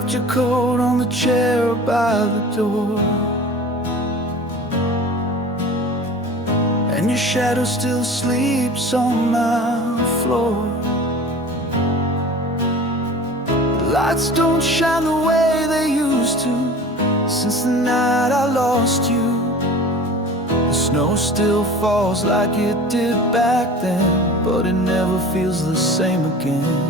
left your coat on the chair by the door, and your shadow still sleeps on my floor. The lights don't shine the way they used to since the night I lost you. The snow still falls like it did back then, but it never feels the same again.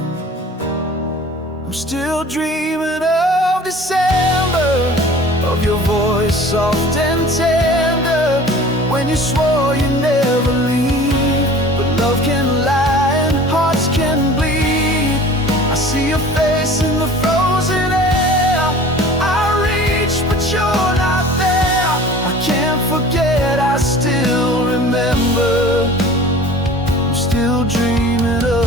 I'm still dreaming of December, of your voice soft and tender, when you swore you'd never leave. But love can lie and hearts can bleed. I see your face in the frozen air. I reach but you're not there. I can't forget, I still remember. I'm still dreaming of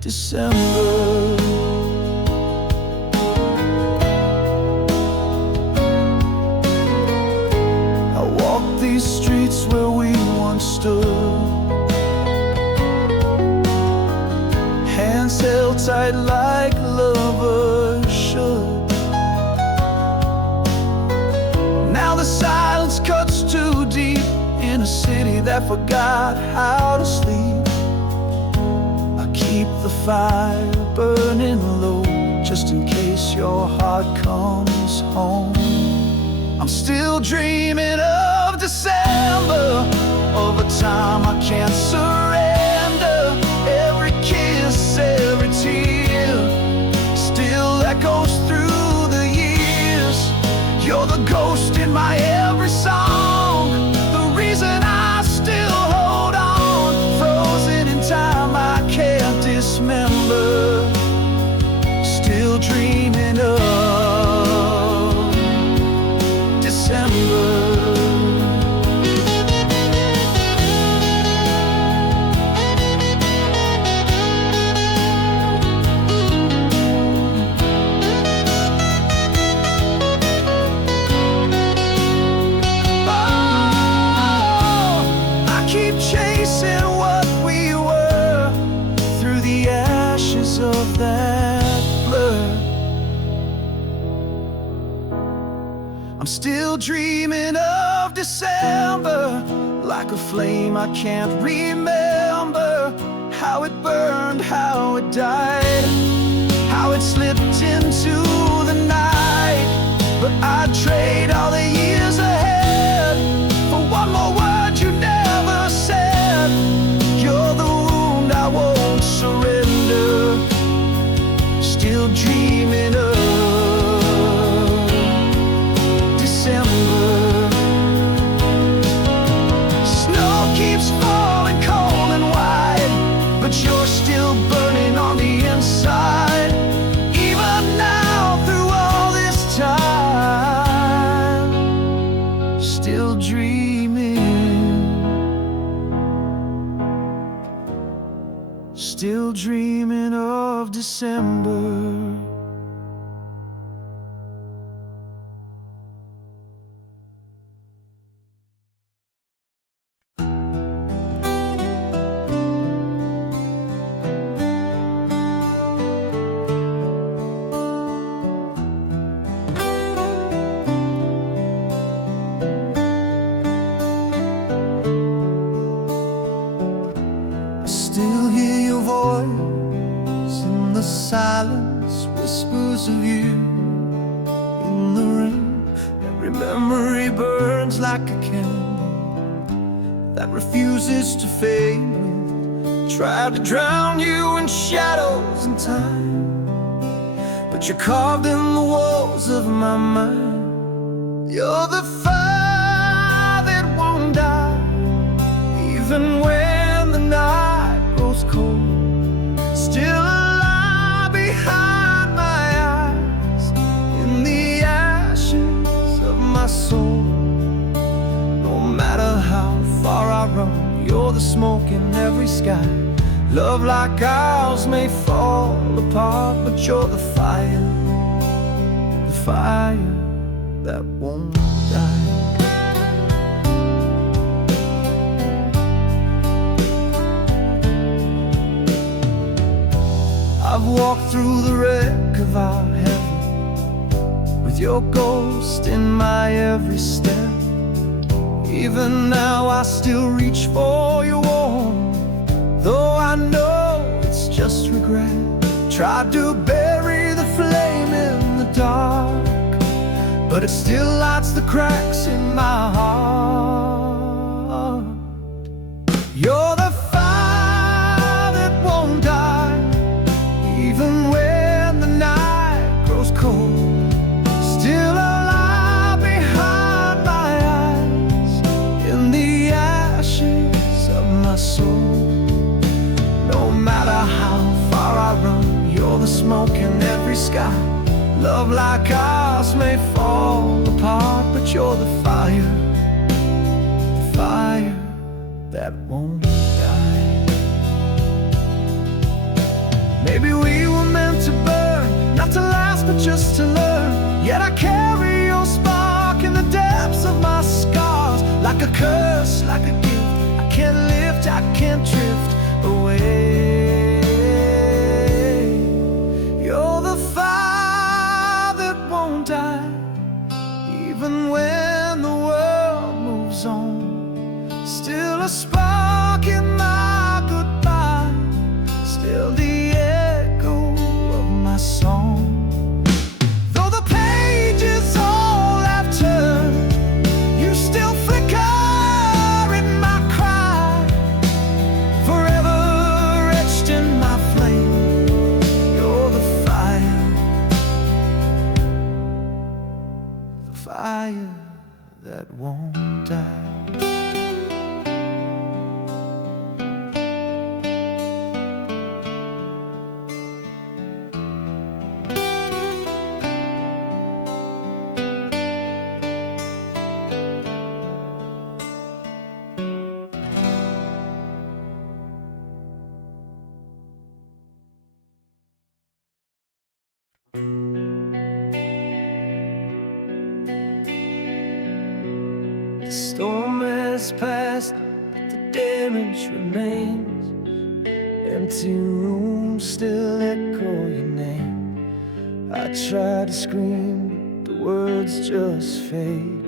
December. I walk these streets where we once stood, hands held tight like lovers should. Now the silence cuts too deep in a city that forgot how to sleep. Keep the fire burning low, just in case your heart comes home. I'm still dreaming of December, of a time I can't surrender. Every kiss, every tear still echoes through the years. You're the ghost in my every song, the reason I still hold on. Frozen in time, I can't dismember. Still dreaming of December. Of that blur, I'm still dreaming of December, like a flame I can't remember. How it burned, how it died, how it slipped into the night. But I'd trade all the years ahead for one more word you never said. You're the wound I won't surrender. Still dreaming of December. Snow keeps falling cold and wide, but you're still burning on the inside. Even now, through all this time, still dreaming. Still dreaming of December. Still hear your voice in the silence, whispers of you in the rain. Every memory burns like a candle that refuses to fade. Tried to drown you in shadows and time, but you're carved in the walls of my mind. You're the fire that won't die, even when the night grows cold. Still alive behind my eyes, in the ashes of my soul. No matter how far I run, you're the smoke in every sky. Love like ours may fall apart, but you're the fire that won't die. I've walked through the wreck of our heaven, with your ghost in my every step. Even now I still reach for your warmth, though I know it's just regret. Tried to bury the flame in the dark, but it still lights the cracks in my heart. You're the fire that won't die, even when the night grows cold. Still alive behind my eyes, in the ashes of my soul. No matter how far I run, you're the smoke in every sky. Love like ours may fall apart, but you're the fire, fire that won't die. Maybe we were meant to burn, not to last but just to learn. Yet I carry your spark in the depths of my scars, like a curse, like a gift. I can't lift, I can't drift away. You're the fire that won't die, even when the world moves on. Still a spark in my goodbye, still the echo of my song. Though the pages all have turned, you still flicker in my cry, forever etched in my flame. You're the fire that won't die. The storm has passed, but the damage remains. Empty rooms still echo your name. I try to scream, but the words just fade.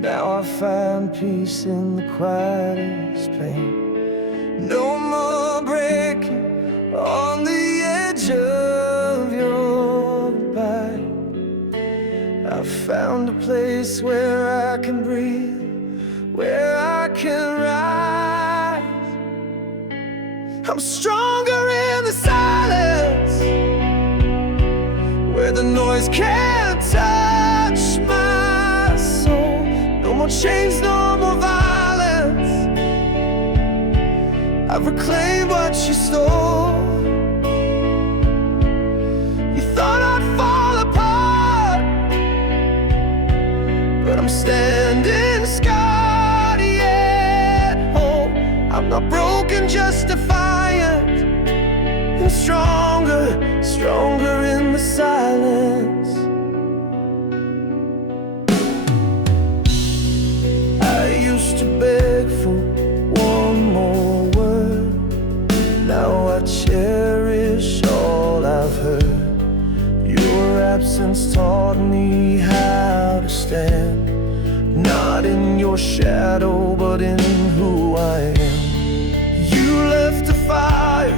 Now I find peace in the quietest pain. No more breaking on the edge of your goodbye. I've found a place where I can breathe, where I can rise. I'm stronger in the silence, where the noise can't touch my soul. No more chains, no more violence. I've reclaimed what you stole. You thought I'd fall apart, but I'm standing scarred yet whole. I'm not broken, just defiant, and stronger, stronger in the silence. I used to beg for one more word. Now I cherish all I've heard. Your absence taught me how to stand, not in your shadow, but in who I am. You left a fire,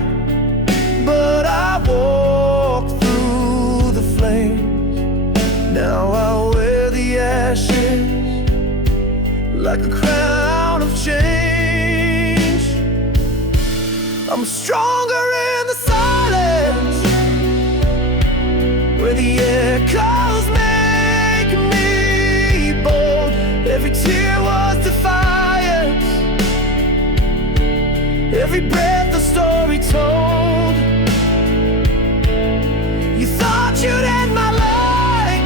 but I walked through the flames. Now I wear the ashes like a crown of change. I'm stronger in the silence, where the echoes make me bold. Every tear was defiance, every breath a story told. You thought you'd end my life,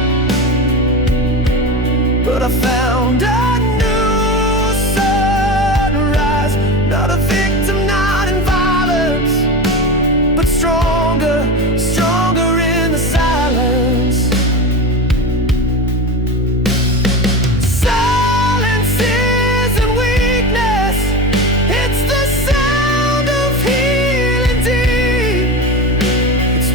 but I found a new sunrise. Not a victim, not in violence, but stronger, stronger in the silence. Silence isn't weakness, it's the sound of healing deep. It's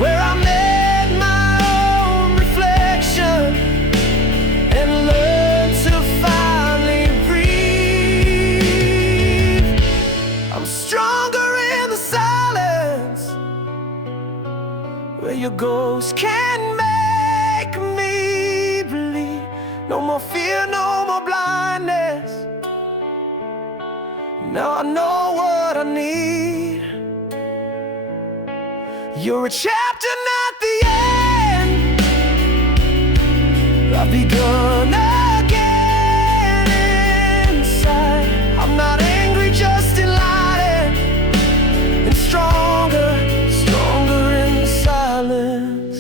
your ghost can make me believe. No more fear, no more blindness. Now I know what I need. You're a chapter, not the end. I've begun again inside. I'm not angry, just enlightened and stronger, stronger in the silence.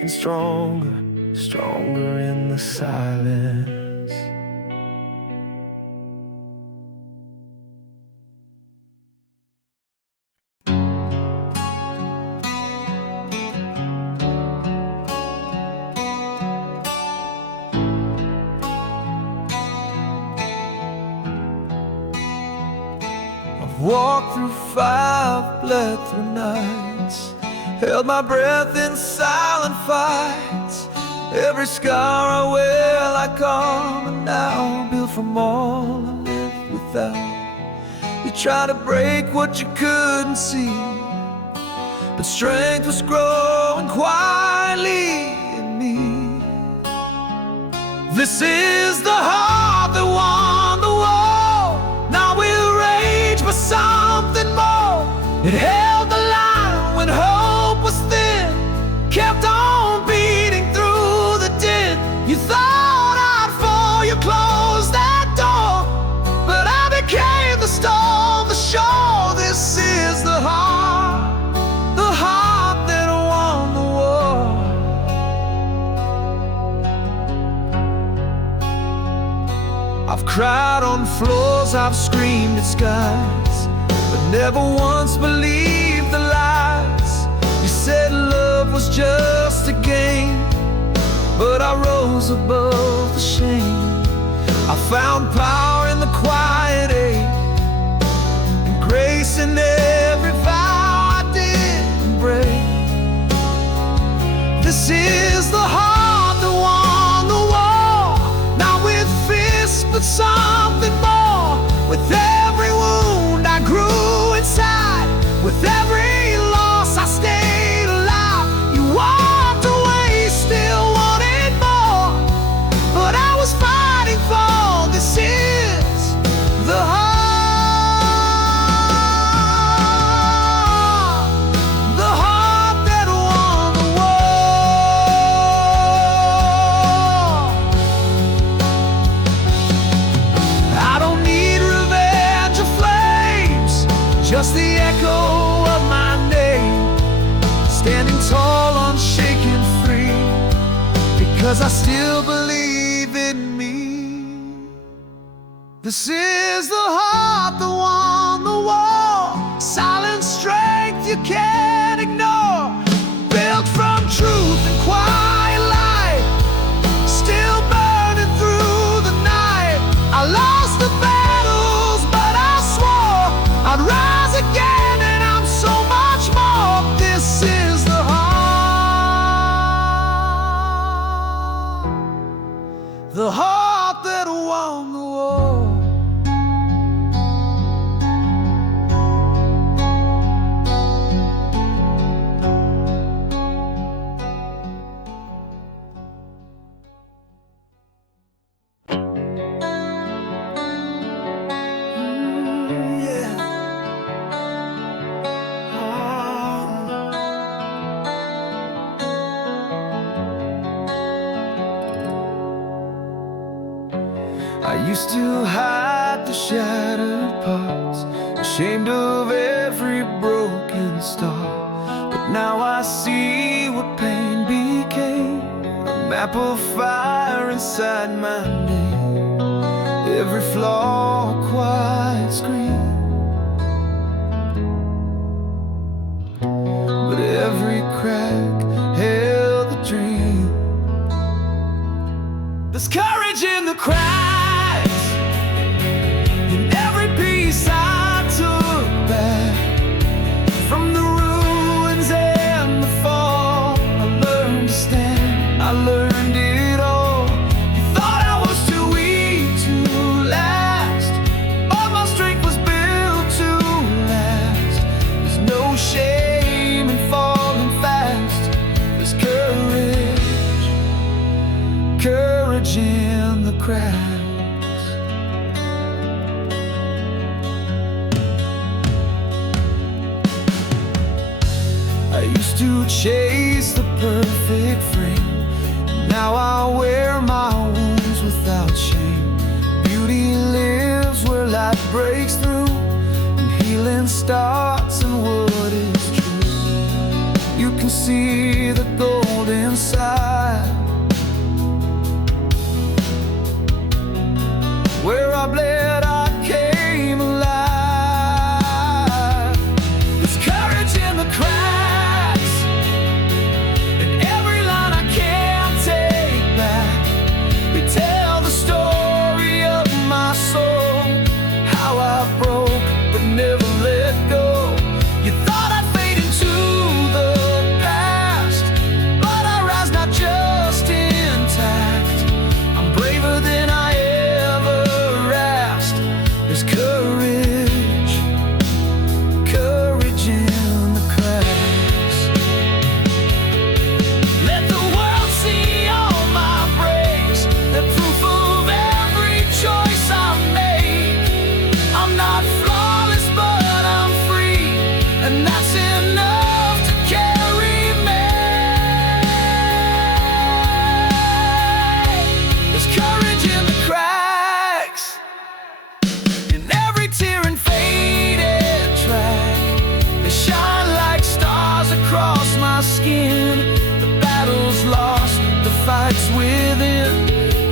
And stronger, stronger in the silence. I've walked through fire, bled through nights, held my breath in silent fights. Every scar I wear like armor now, built from all I lived without. You tried to break what you couldn't see, but strength was growing quietly in me. This is the heart that won the war. Now we'll rage for something more. It held the line when hope was thin, kept on beating through the din. You thought I'd fall, you closed that door, but I became the storm, the shore. This is the heart that won the war. I've cried on floors, I've screamed at skies, but never once believed the lies. You said love was just a game, but I rose above the shame. I found power in the quiet ache, and grace in every vow I didn't break. This is the heart that won the war. Now with fists, but something more. With every wound I grew inside, with every loss I stayed alive. You walked away, still wanted more, but I was fighting for. This is the heart that won the war. I don't need revenge or flames, just the echo of my name, standing tall, unshaken, free, because I still believe in me. This is the heart that won the war. Silent strength you can't ignore, built from truth and quiet light, still burning through the night. I lost the battles, but I swore I'd rise again, and I'm so much more. This is the heart that won the war. I used to hide the shattered parts, ashamed of every broken star. But now I see what pain became, a map of fire inside my name. Every flaw, a quiet scream, but every crack held a dream. There's courage in the cracks, in every piece I took back. From the ruins and the fall, I learned to stand, I learned it all. You thought I was too weak, chase the perfect frame. Now I wear my wounds without shame. Beauty lives where light breaks through, and healing starts in what is true. You can see the gold inside. Where I bled, I came alive. There's courage in the cracks, and every line I can't take back. They tell the story of my soul, how I broke but never let go. You thought I'd fade into the past, but I rise not just intact. I'm braver than I ever asked. There's courage, courage in the cracks. Let the world see all my breaks, the proof of every choice I make. I'm not flawless, but I'm free, and that's enough to carry me. There's courage in the cracks, in every tear and faded track. They shine like stars across my skin. The battle's lost, the fight's within.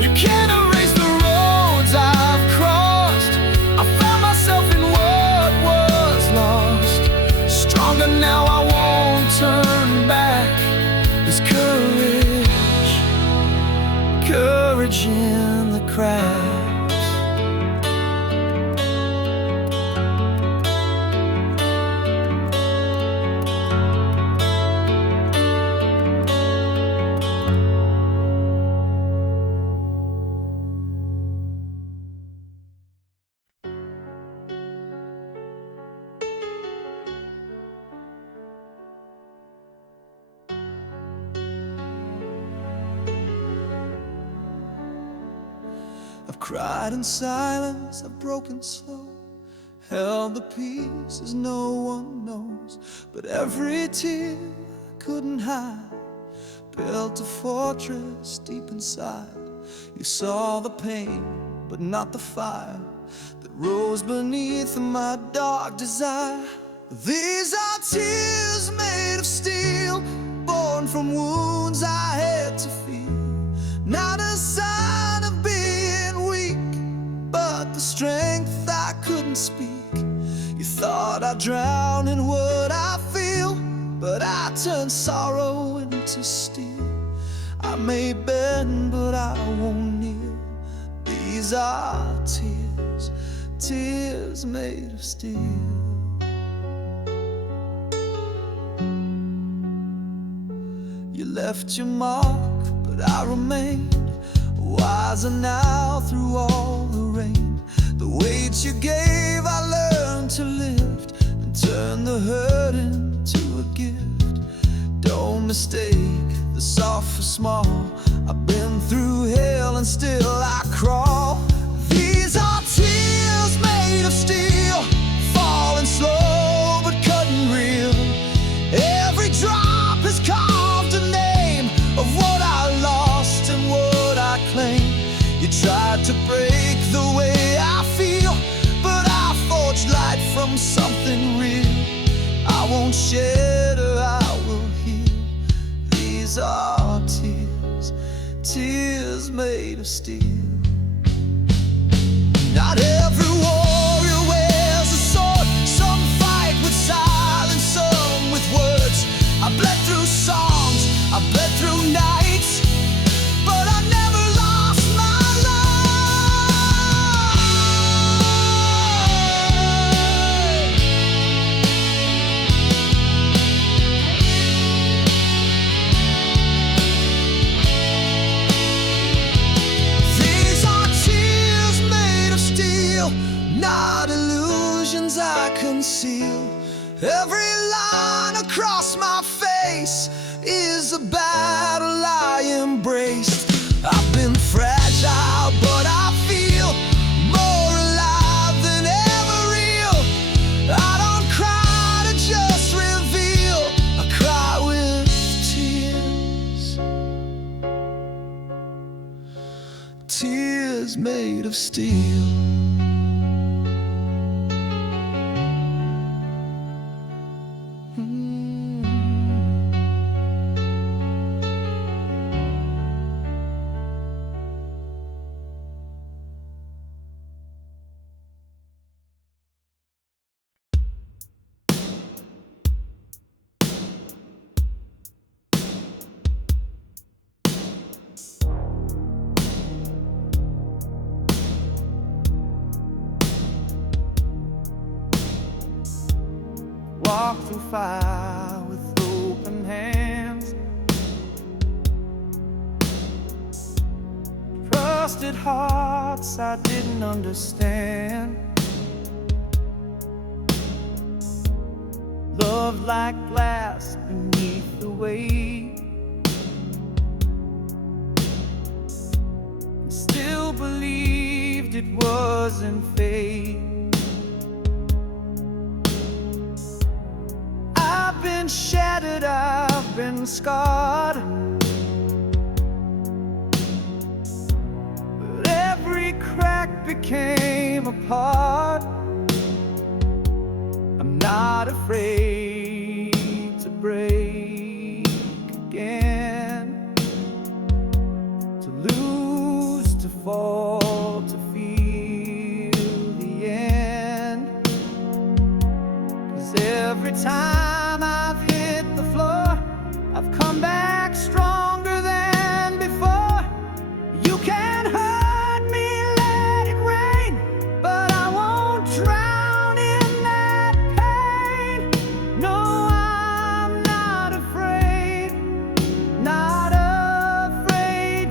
You can't erase the roads I've crossed. I found myself in what was lost. Stronger now, I won't turn back. There's courage, courage in the cracks. I've cried in silence, I've broken slow, held the pieces no one knows. But every tear I couldn't hide built a fortress deep inside. You saw the pain, but not the fire that rose beneath my dark desire. These are tears made of steel, born from wounds I had to feel. Not a sign of being weak, but the strength I couldn't speak. You thought I'd drown in what I feel, but I turned sorrow into steel. I may bend, but I won't kneel. These are tears, tears made of steel. You left your mark, but I remained wiser now through all the rain. The weight you gave, I learned to lift and turn the hurt into a gift. Don't mistake the soft for small. I've been through hell and still I crawl. These are tears made of steel, falling slow but cutting real. Every drop has carved a name of what I lost and what I claim. You tried to break the way I feel, but I forged light from something real. I won't shed or I will heal. These are tears, tears made of steel. Not every warrior wears a sword. Some fight with silence, some with words. I bled through songs, I bled through nights, but I never lost my These are tears made of steel, not illusions I conceal. Every line across my face is a battle I embraced. I've been fragile, but I feel more alive than ever real. I don't cry to just reveal, I cry with made of steel. Walk through fire with open hands, trusted hearts I didn't understand, love like glass beneath the weight, still believed it wasn't fate. I've been shattered, I've been scarred, but every crack became a part. I'm not afraid to break again, to lose, to fall, to feel the end. 'Cause every time I've hit the floor, I've come back stronger than before. You can hurt me, let it rain, but I won't drown in that pain. No, I'm not afraid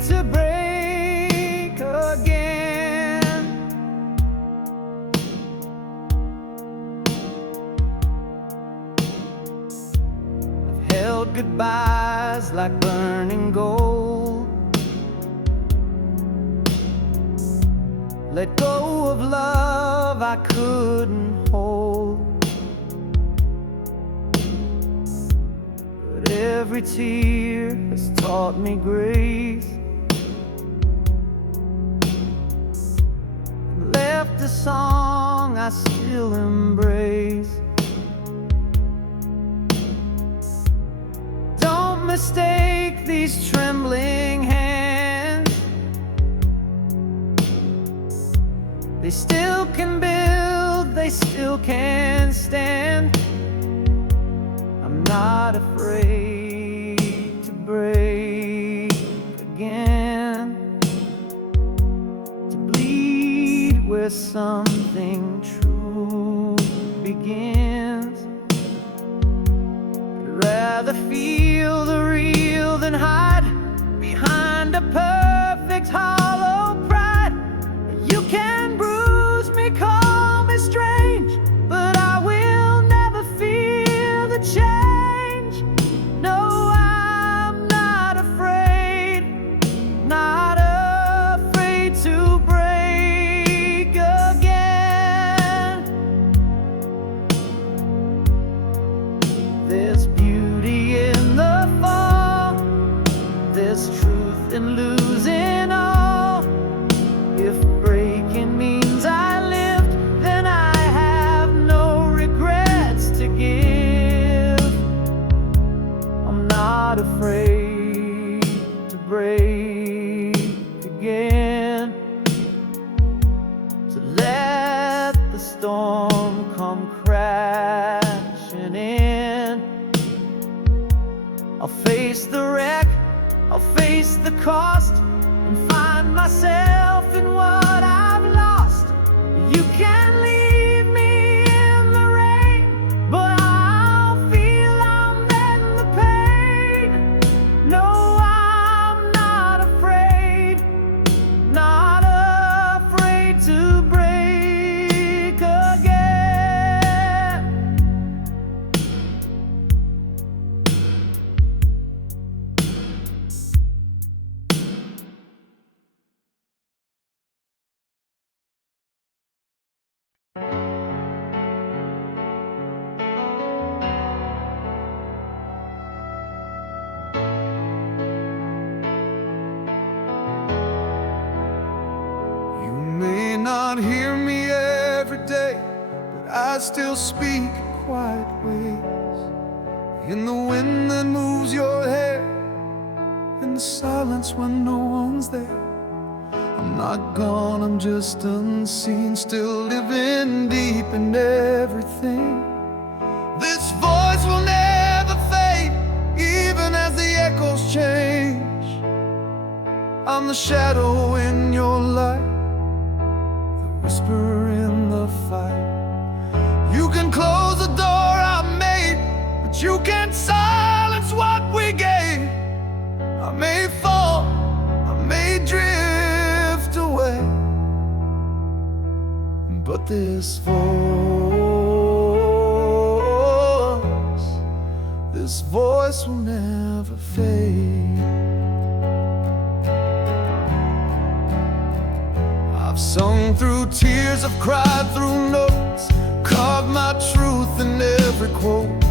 to break again. I've held goodbyes like burning gold, let go of love I couldn't hold, but every tear has taught me grace, left a song I still embrace. Don't mistake these trembling hands, they still can build, they still can stand. I'm not afraid to break again, to bleed where something true begins. I'd rather feel the real than hide behind a perfect hollow pride. You can bruise me, call me strange, but I will never feel the change. No, I'm not afraid to break again. There's beauty in the fall, there's truth in losing all. If breaking means I lived, then I have no regrets to give. I'm not afraid to break again, to let the storm come crashing in. I'll face the wreck, I'll face the cost, and find myself in what I've lost. You can leave me in the rain, but I'll feel I'm in the pain. No, I'm not afraid to break again. not hear me every day, but I still speak in quiet ways. In the wind that moves your hair, in the silence when no one's there. I'm not gone, I'm just unseen, still living deep in everything. This voice will never fade, even as the echoes change. I'm the shadow in your light, the whisper in the fight. You can close the door I made, but you can't silence what we gave. I may fall, I may drift away, but this voice will never fade. I've sung through tears, I've cried through notes, carved my truth in every quote.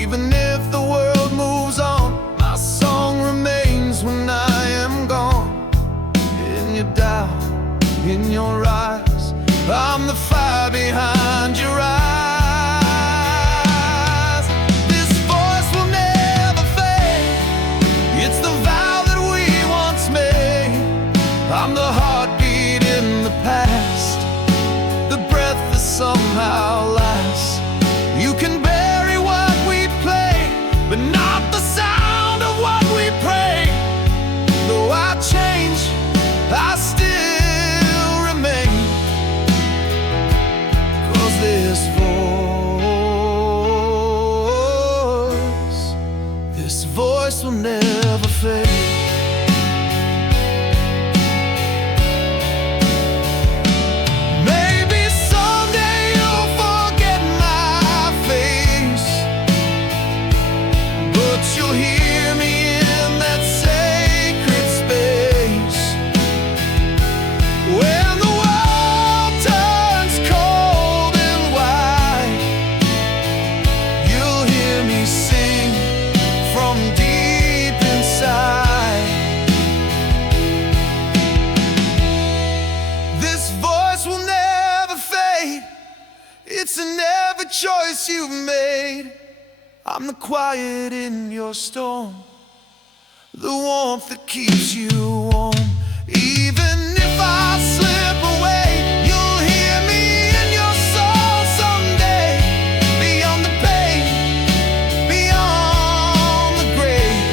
Even if the world moves on, my song remains when I am gone. In your doubt, in your eyes, I'm the fire behind your eyes. This voice will never fade, it's the vow that we once made. I'm the heartbeat in the past, the breath that somehow lasts. You can bury what we play, but not the sound of what we pray. Though I change, I still remain. 'Cause this voice will never fade. You'll hear me in that sacred space. When the world turns cold and white, you'll hear me sing from deep inside. This voice will never fade, it's in every choice you've made. I'm the quiet in your storm, the warmth that keeps you warm. Even if I slip away, you'll hear me in your soul someday. Beyond the pain, beyond the grave,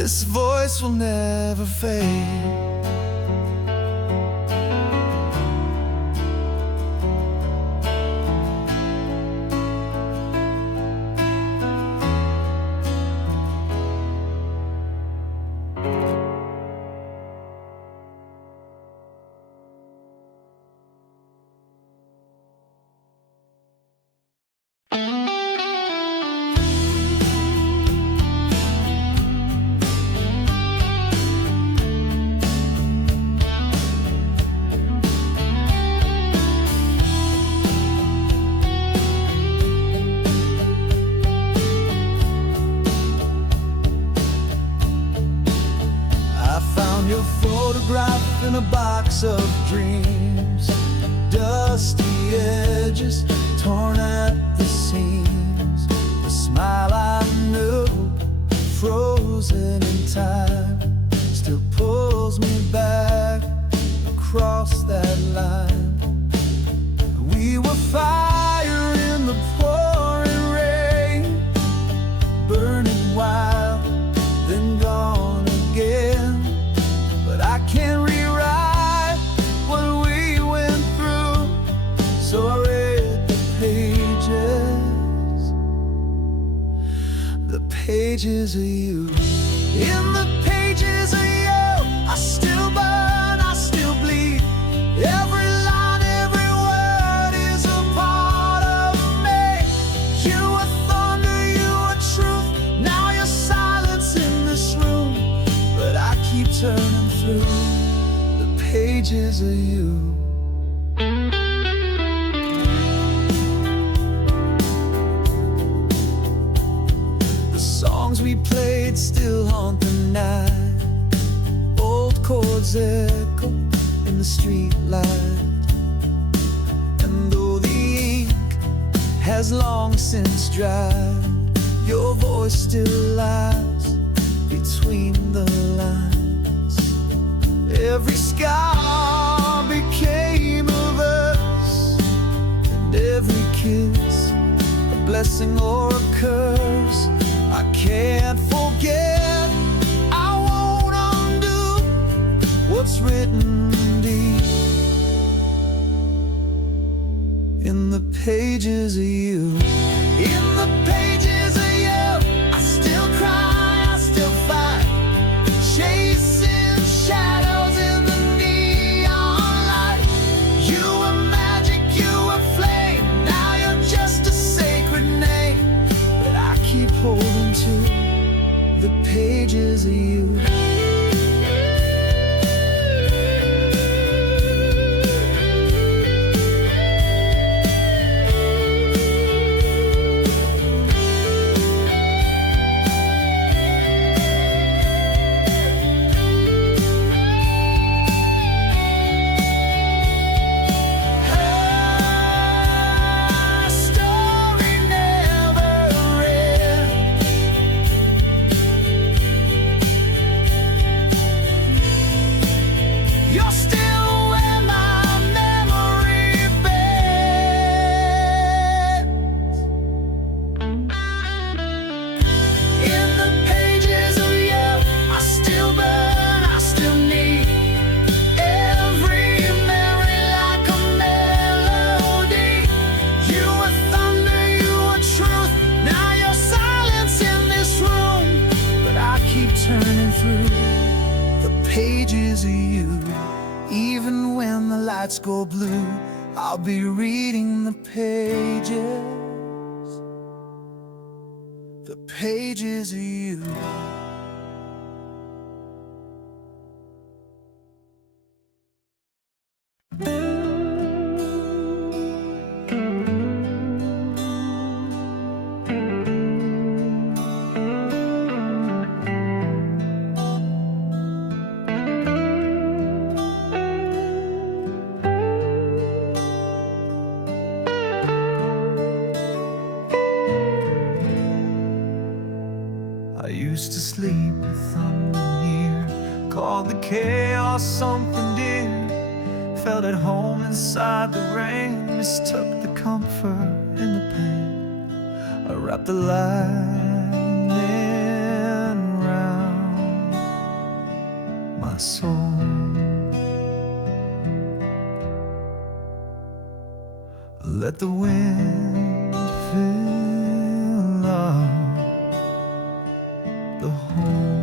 this voice will never fade. Your photograph in a box of dreams, dusty edges torn at the seams. The smile I knew, frozen in time, still pulls me back across that line. We were fire in the pouring rain, burning wild, then gone again. I can't rewrite what we went through, so I read the pages of you. In the pages of you, I still burn, I still bleed. Every line, every word is a part of me. You were thunder, you were truth, now you're silence in this room. But I keep turning through the pages of you. The songs we played still haunt the night. Old chords echo in the street light. And though the ink has long since dried, your voice still lies between the lines. Every scar became a verse, and every kiss a blessing or a curse. I can't forget, I won't undo what's written deep in the pages of you. In the pages of you, I still cry, I still fight, chasing shadows in the neon light. You were magic, you were flame, now you're just a sacred name. But I keep holding to the pages of you. Pages of you. Even when the lights go blue, I'll be reading the pages of you. I used to sleep with thunder near, called the chaos something dear. Felt at home inside the rain, mistook the comfort in the pain. I wrapped the lightning round my soul. Let the wind fill up the hole.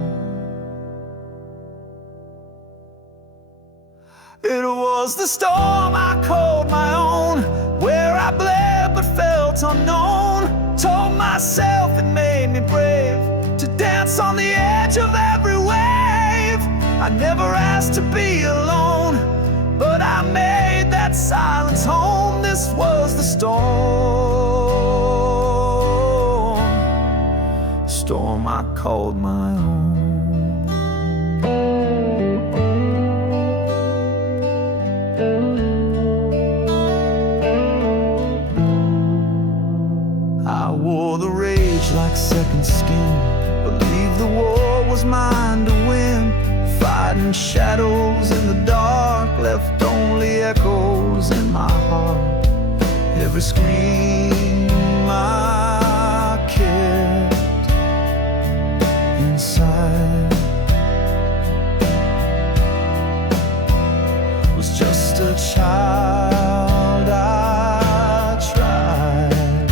It was the storm I called my own, where I bled but felt unknown. Told myself it made me brave, to dance on the edge of every wave. I never asked to be alone, but I made that silence home. This was the storm I called my own. I wore the rage like second skin, believed the war was mine to win. Fighting shadows in the dark, left only echoes in my heart. Every scream I kept inside was just a child I tried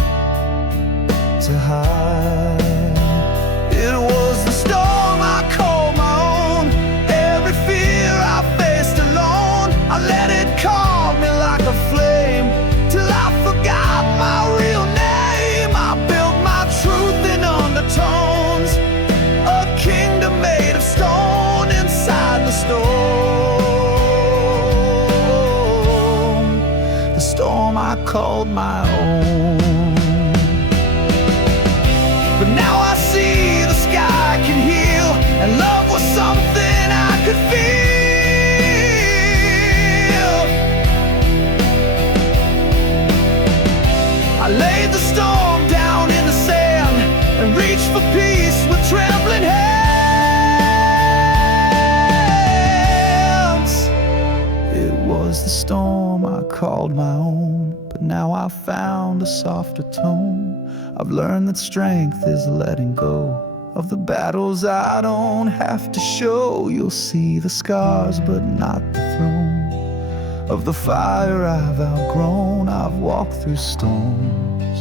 to hide. It was the storm I called my own, every fear I faced alone. I let it call me like a flame, till I forgot my real name. I built my truth in undertones, a kingdom made of stone inside the storm I called my own. But now I see the sky called my own, but now I've found a softer tone. I've learned that strength is letting go of the battles I don't have to show. You'll see the scars but not the throne of the fire I've outgrown. I've walked through storms,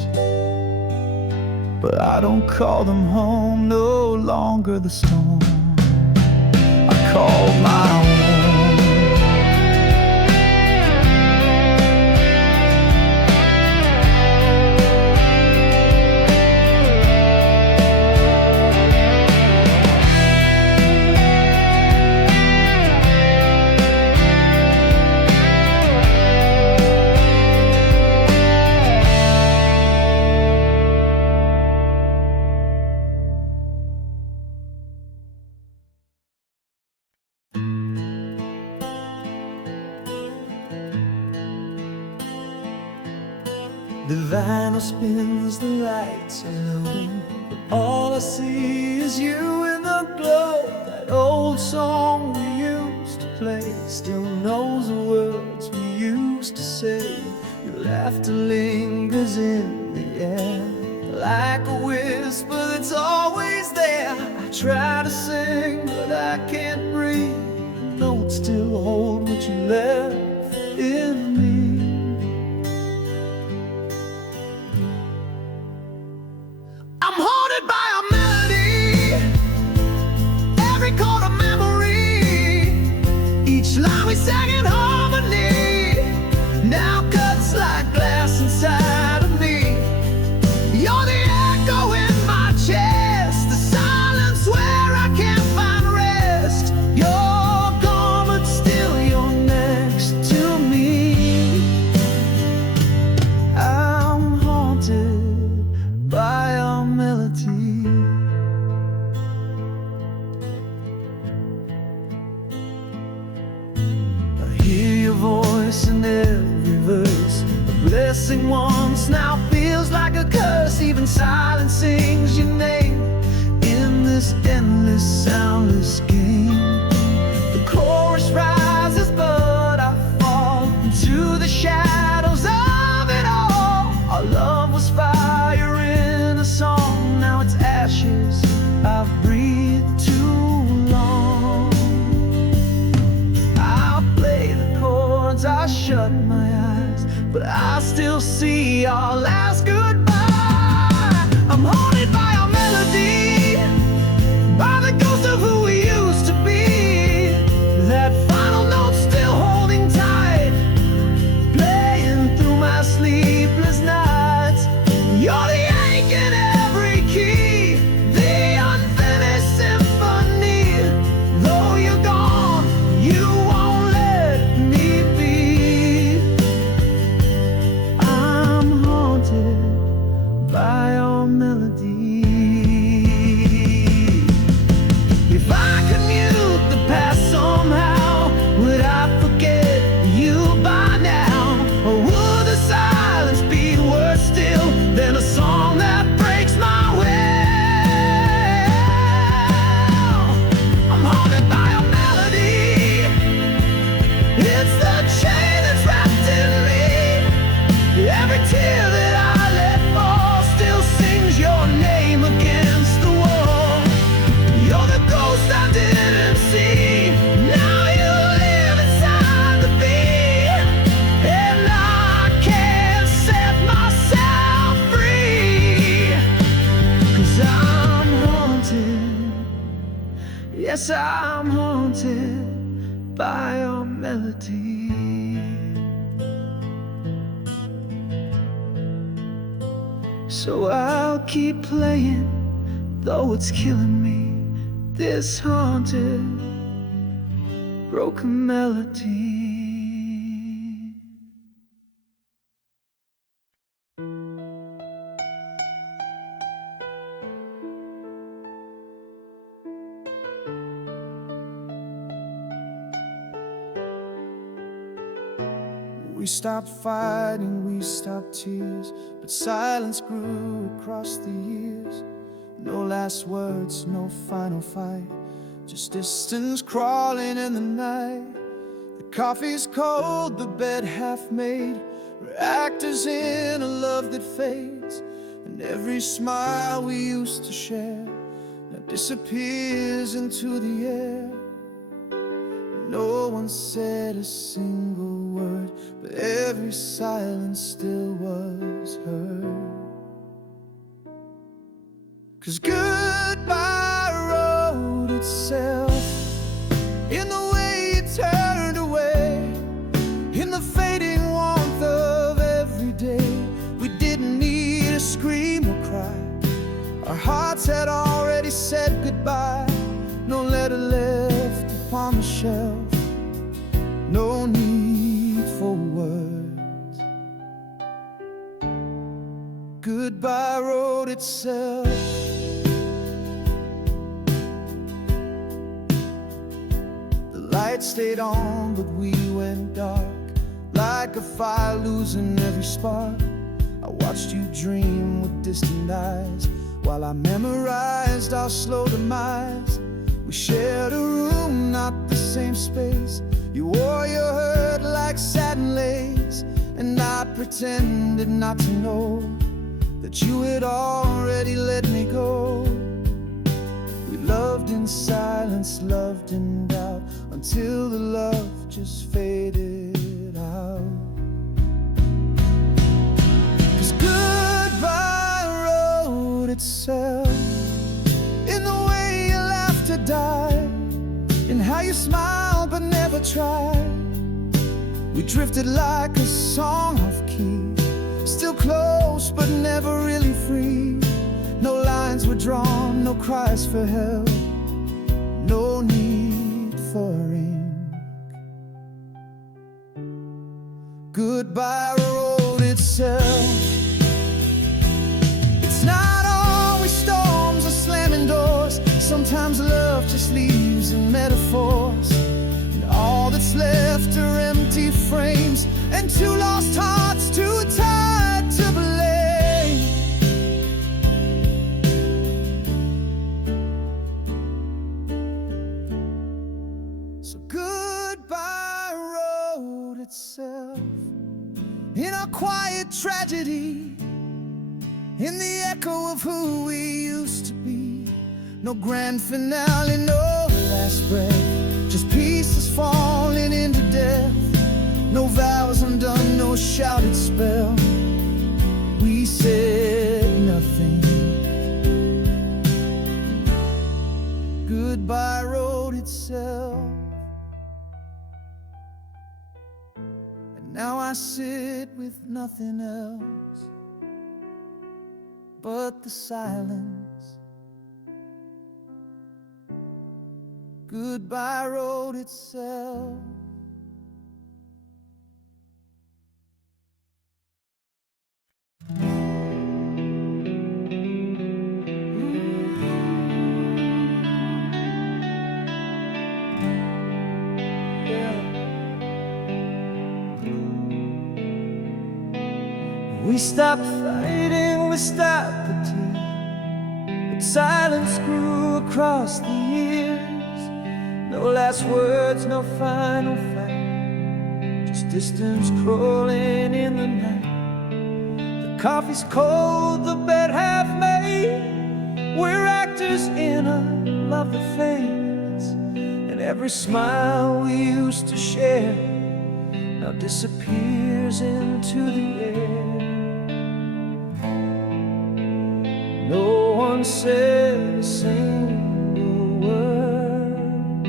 but I don't call them home, no longer the storm I called my own. The vinyl spins, the lights are low, but all I see is you in the glow. That old song we used to play still knows the words we used to say. Your laughter lingers in the air like a whisper that's always there. I try to sing, but I can't breathe. The notes still hold what you left in me. I'm haunted by a melody, every chord a memory. Each line we sang in harmony now cuts like glass inside of me. You're the echo in my chest, the silence where I can't find rest. You're gone but still you're next to me. I'm haunted by a melody. I hear your voice in every verse. A blessing once now feels like a curse. Even silence sings your name in this endless, soundless game. The chorus rises, but I fall into the shadows of it all. Our love was fire in a song, now it's ashes. I've breathed too long. I'll play the chords, I shut my eyes, but I still see our last goodbye. I'm haunted by a melody, by the ghost of who we used to be. That final note still holding tight, playing through my sleepless nights. You're the ache in every key, the unfinished symphony. Though you're gone, you won't let me be. I'm haunted by your melody. If I could mute the past somehow, would I forget you by now? Or would the silence be worse still than a song that breaks my will? I'm haunted by a melody, it's the chain that's wrapped in me. Every tear that I let fall still sings your name against the wall. You're the ghost I didn't see, now you live inside the beat. And I can't set myself free, 'cause I'm haunted. Yes, I'm haunted by your melody. So I'll keep playing, though it's killing me, this haunted, broken melody. We stopped fighting, we stopped tears, but silence grew across the years. No last words, no final fight, just distance crawling in the night. Coffee's cold, the bed half made. We're actors in a love that fades, and every smile we used to share now disappears into the air. No one said a single word, but every silence still was heard. 'Cause goodbye wrote itself in the way you turned away, in the fading warmth of every day. We didn't need a scream or cry. Our hearts had already said goodbye. No letter left upon the shelf, no need for words. Goodbye wrote itself. Light stayed on, but we went dark, like a fire losing every spark. I watched you dream with distant eyes, while I memorized our slow demise. We shared a room, not the same space. You wore your hurt like satin lace, and I pretended not to know that you had already let me go. We loved in silence, loved in doubt, until the love just faded out. 'Cause goodbye wrote itself in the way you laughed or died, in how you smiled but never tried. We drifted like a song off key, still close but never really free. No lines were drawn, no cries for help, no need for ink. Goodbye wrote itself. It's not always storms or slamming doors. Sometimes love just leaves in metaphors, and all that's left are empty frames and two lost hearts too tired to blame. So goodbye wrote itself in our quiet tragedy, in the echo of who we used to be. No grand finale, no last breath, just pieces falling into death. No vows undone, no shouted spell. We said nothing. Goodbye wrote itself. And now I sit with nothing else but the silence. Goodbye wrote itself. We stopped fighting, we stopped the tears, but silence grew across the years. No last words, no final fight, just distance crawling in the night. The coffee's cold, the bed half made. We're actors in a love that fades, and every smile we used to share now disappears into the air. No one said a single word,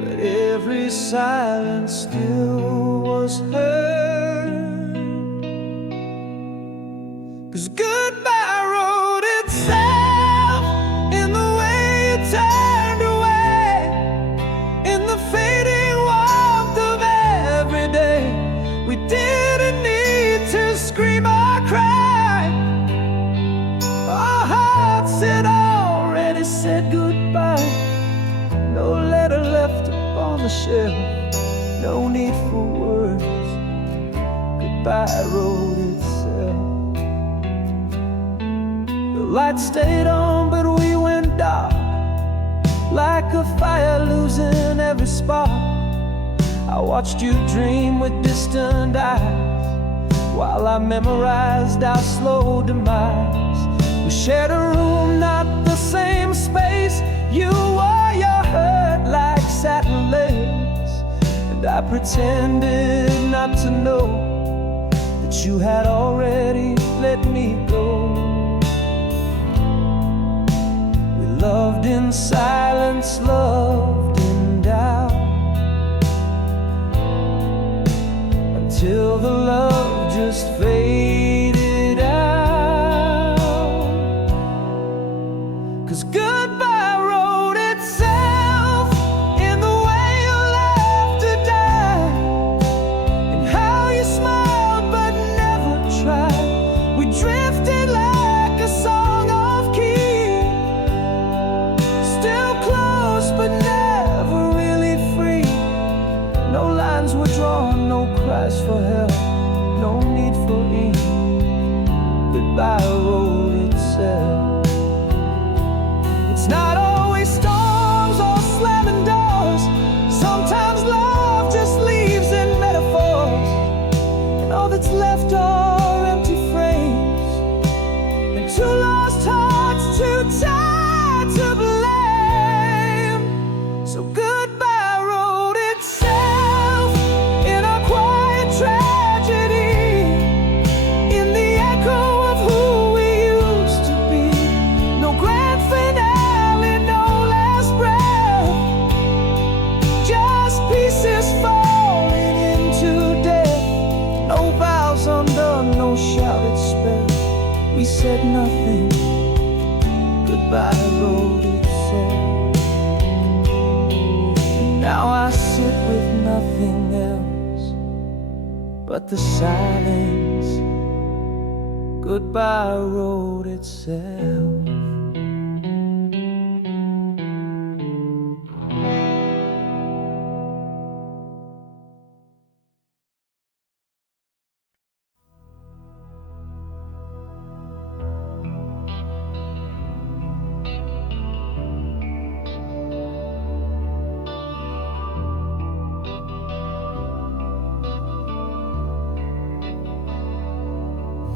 but every silence still was heard. 'Cause goodbye wrote itself in the way you turned away, in the fading warmth of every day. We didn't need to scream or cry. Our hearts had already said goodbye. No letter left upon the shelf, no need for words. Goodbye wrote itself. The light stayed on, but we went dark, like a fire losing every every spark. I watched you dream with distant eyes, while I memorized our slow demise. We shared a room, not the same space. You wore your hurt like satin lace, and I pretended not to know that you had already let me go. We loved in silence, loved in doubt, until the love just faded out. 'Cause goodbye wrote itself in the way you laughed to die, and how you smiled but never tried. We drifted like a song off key, still close but never really free. No lines were drawn, no cries for help, no need for ink. Goodbye wrote itself. It's not always storms or slamming doors. Sometimes love just leaves in metaphors, and all that's left are empty frames and two lost hearts too tired to blame. So goodbye wrote itself in a quiet tragedy, in the echo of who we used to be. No grand finale, no last breath, just pieces falling into death. No vows undone, no shouted spell. We said nothing, goodbye wrote itself. And now I sit with nothing else but the silence. Goodbye wrote itself.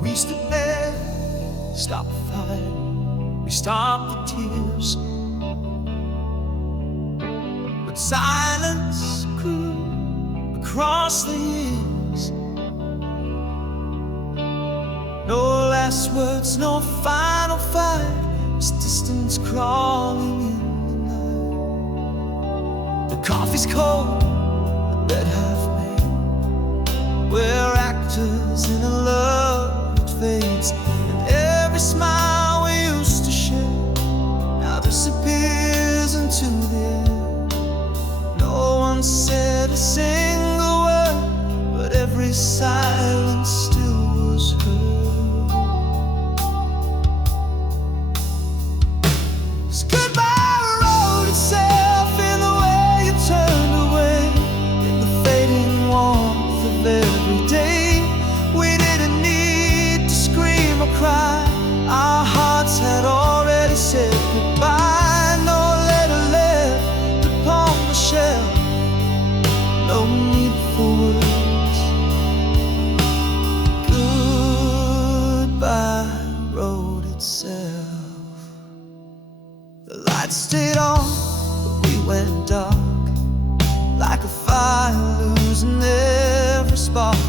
We stood there, stopped the fight, we stopped the tears, but silence grew across the years. No last words, no final fight, just distance crawling in the night. The coffee's cold, the bed half made, we're actors in a love fades, and every smile we used to share now disappears into the air. No one said a single word, but every silence still was heard. 'Cause goodbye wrote itself in the way you turned away, in the fading warmth of every day. We didn't need to scream or cry, our hearts had already said goodbye. No letter left upon the shelf, no need for words. Goodbye wrote itself. The lights stayed on, but we went dark, like a fire losing every spark.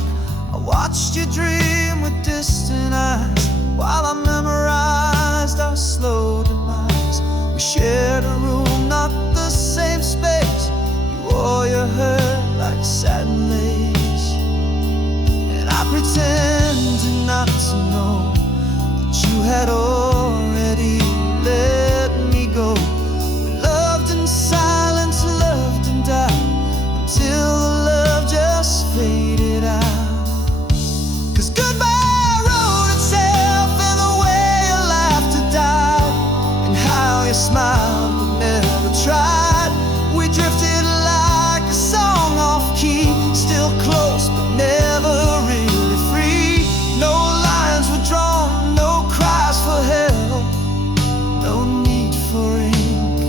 I watched you dream with distant eyes, while I memorized our slow demise. We shared a room, not the same space. You wore your hurt like satin lace, and I pretended not to know that you had already let me go. We loved in silence, loved in doubt, until the love just faded out. 'Cause goodbye wrote itself in the way you laughed to die, and how you smiled but never tried. We drifted like a song off key, still close but never really free. No lines were drawn, no cries for help, no need for ink.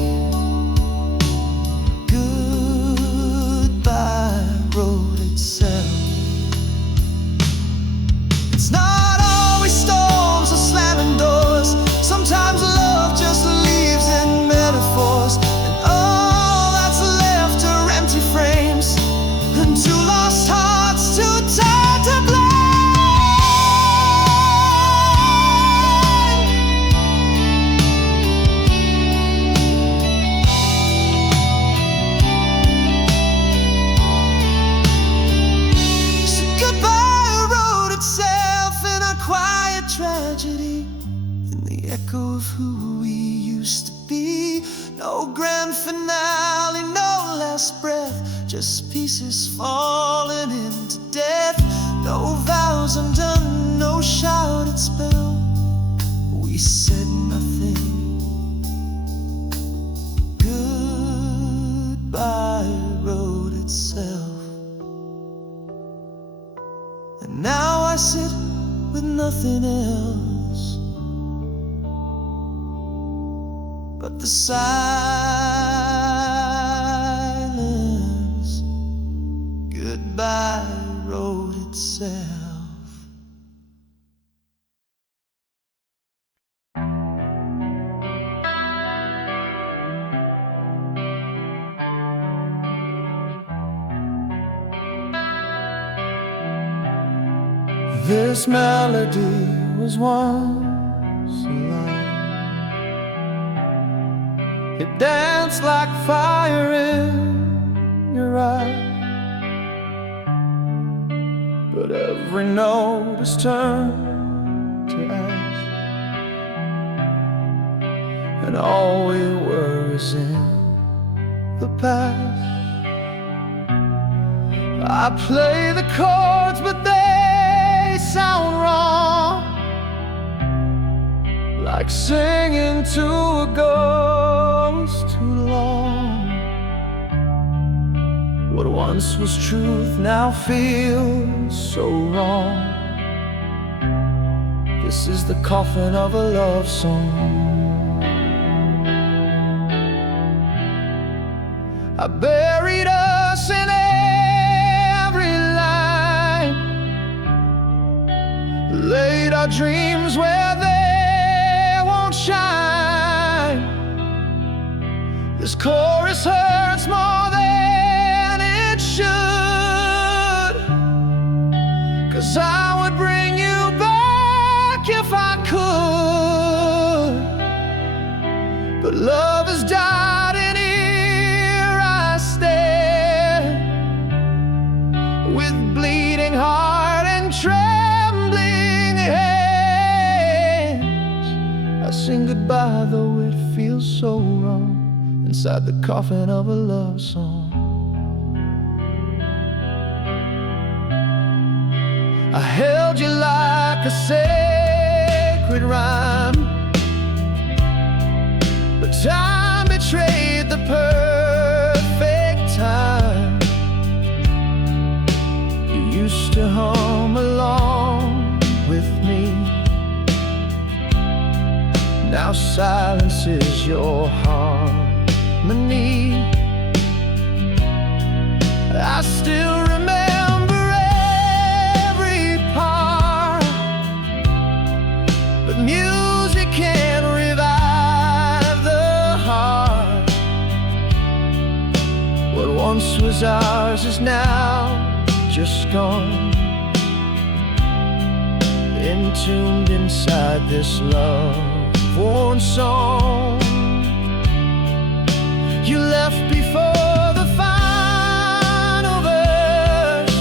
Goodbye No grand finale, no last breath, just pieces falling into death. No vows undone, no shouted spell. We said nothing. Goodbye wrote itself. And now I sit with nothing else but the silence. Goodbye wrote itself. This melody was once alive. It danced like fire in your eye, but every note is turned to ash, and all we were is in the past. I play the chords, but they sound wrong, like singing to a ghost too long. What once was truth now feels so wrong. This is the coffin of a love song. I buried us in every line, laid our dreams where they won't shine. This chorus hurts more than it should, 'cause I would bring you back if I could. But love has died, and here I stand with bleeding heart and trembling hands. I sing goodbye though it feels so wrong, inside the coffin of a love song. I held you like a sacred rhyme, but time betrayed the perfect time. You used to hum along with me. Now silence is your harmony. I still remember every part, but music can't revive the heart. What once was ours is now just gone, entombed inside this love-worn song. You left before the final verse.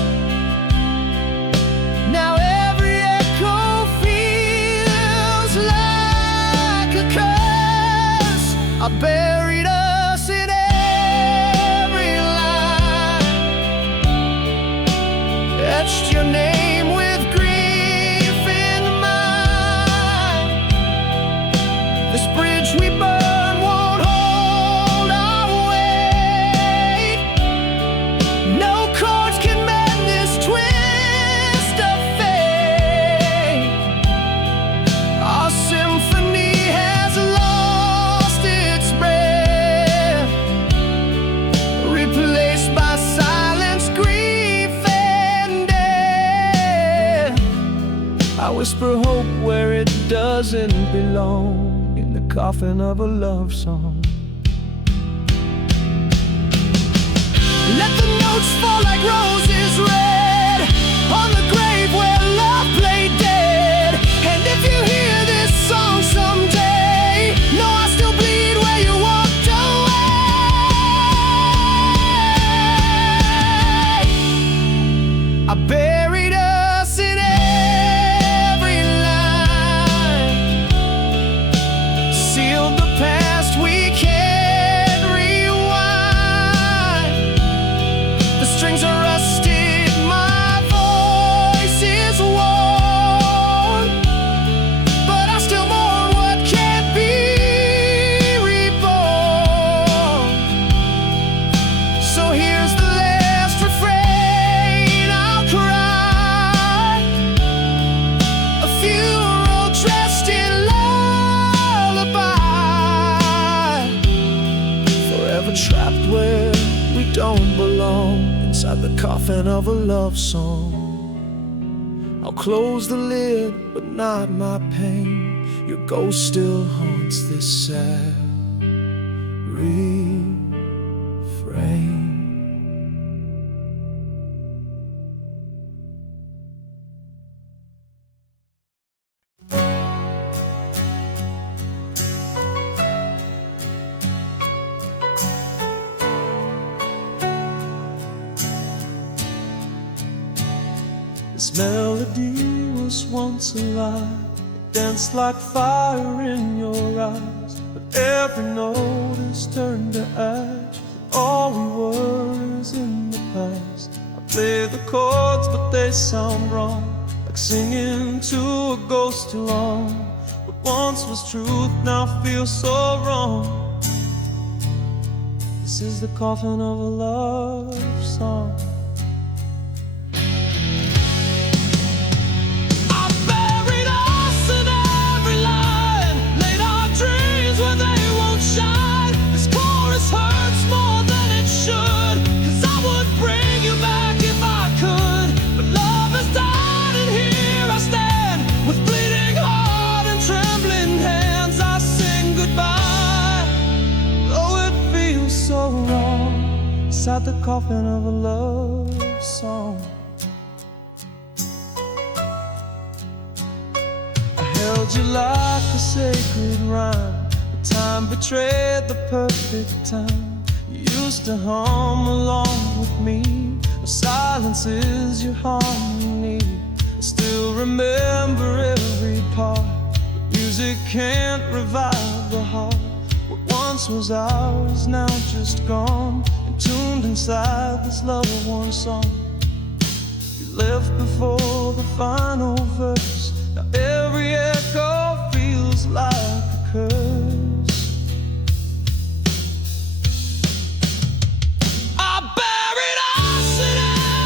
Now every echo feels like a curse. I buried us in every line, etched your name with grief in mine. This bridge we burn won't hold our weight. No chords can mend this twist of fate. Our symphony has lost its breath, replaced by silence, grief, and death. I whisper hope where it doesn't belong, in the coffin of a love song. Let the notes fall like roses red on the grave where love played dead. And if you hear this song someday, know I still bleed where you walked away. I buried us in every line, sealed the past we can't inside the coffin of a love song. I'll close the lid, but not my pain. Your ghost still haunts this sad refrain. This melody was once alive. It danced like fire in your eyes, but every note is turned to ash. All we were is in the past. I play the chords, but they sound wrong, like singing to a ghost too long. What once was truth now feels so wrong. This is the coffin of a love song. Inside the coffin of a love song. I held you like a sacred rhyme, but time betrayed the perfect time. You used to hum along with me. No, silence is your harmony. I still remember every part, but music can't revive the heart. What once was ours, now just gone, tuned inside this love of one song. You left before the final verse. Now every echo feels like a curse. I buried us in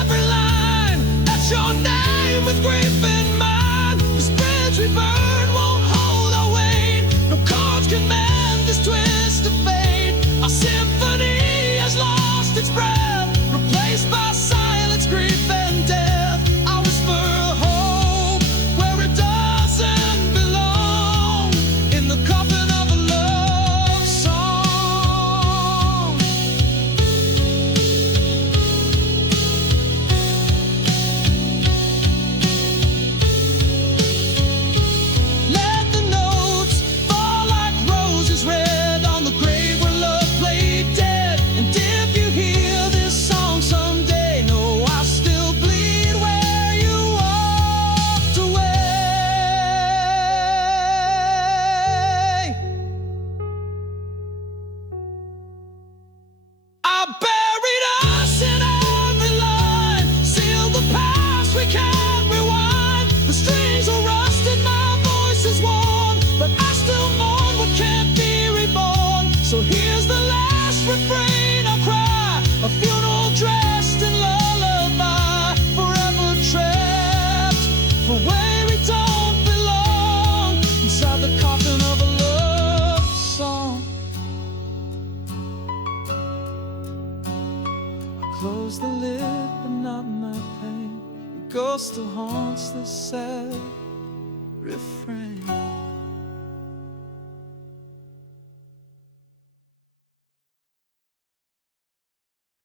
every line. That's your name with grief in mind. This bridge we burn won't hold our weight. No chords can mend this twist of fate. Our symphony has lost its breath, replaced by silence, grief, and death. I whisper hope where it doesn't belong, in the coffin of a love song. Let the notes fall like roses red on the grave where love played dead. And if you hear this song someday, know I still bleed where you walked away. I buried us in every line, sealed the past we can't rewind. The strings are rusted, my voice is worn, but I still mourn what can't be reborn. So here's the last refrain I'll cry, a funeral dressed in lullaby, forever trapped for where we don't belong, inside the coffin of a love song. I close the lid, but not my pain. Your ghost still haunts this sad